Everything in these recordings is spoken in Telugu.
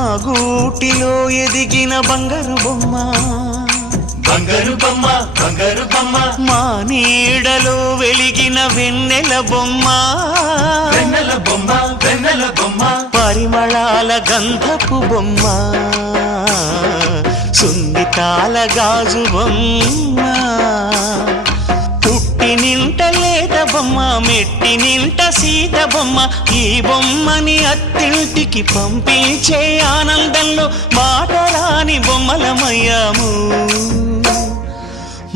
గూటిలో ఎదిగిన బంగారు బొమ్మ. బంగారు బొమ్మ బంగారు బొమ్మ. మా నీడలో వెలిగిన వెన్నెల బొమ్మ. వెన్నెల బొమ్మ వెన్నెల బొమ్మ. పరిమళాల గంధపు బొమ్మ. సున్నితాల గాజు బొమ్మ. పుట్టి నింట లేత బొమ్మ మెట్టి నింట సీత బొమ్మ ఈ బొమ్మని అత్తింటికి పంపించే ఆనందంలో మాటరాని బొమ్మలమయ్యాము.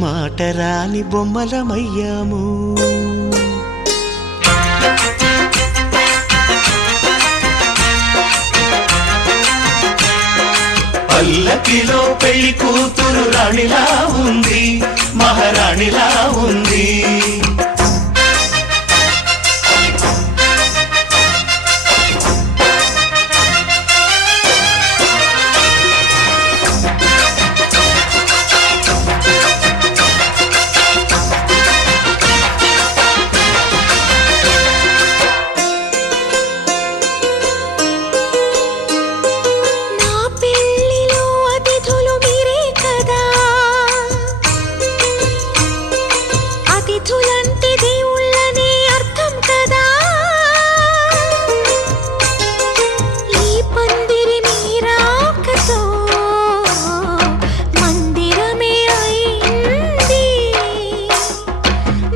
మాటరాని బొమ్మలమయ్యాము. పల్లకిలో పెళ్ళి కూతురు రాణిలా ఉంది మహారాణిలా ఉంది. అతిథులంటే దేవుళ్ళనే అర్థం కదా? ఈ పందిరి మీరాకతో మందిరమే అయింది.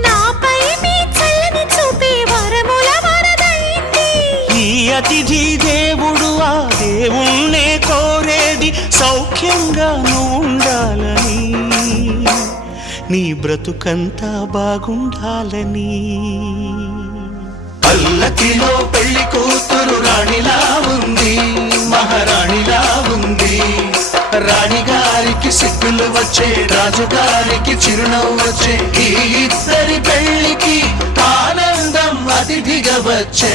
నాపై మీ చల్లని చూపే వరముల వరదైంది. ఈ అతిథి దేవుడు ఆ దేవుణ్ణే కోరేది సౌఖ్యంగా నువ్వు ఉండాలని. నీ బ్రతుకంతా బాగుండాలని. పల్లకిలో పెళ్ళి కూతురు రాణిలా ఉంది మహారాణిలా ఉంది. రాణిగారికి సిగ్గులు వచ్చే రాజుగారికి చిరునవ్వు వచ్చే ఈ ఇద్దరి పెళ్ళికి ఆనందం అతిథిగా వచ్చే.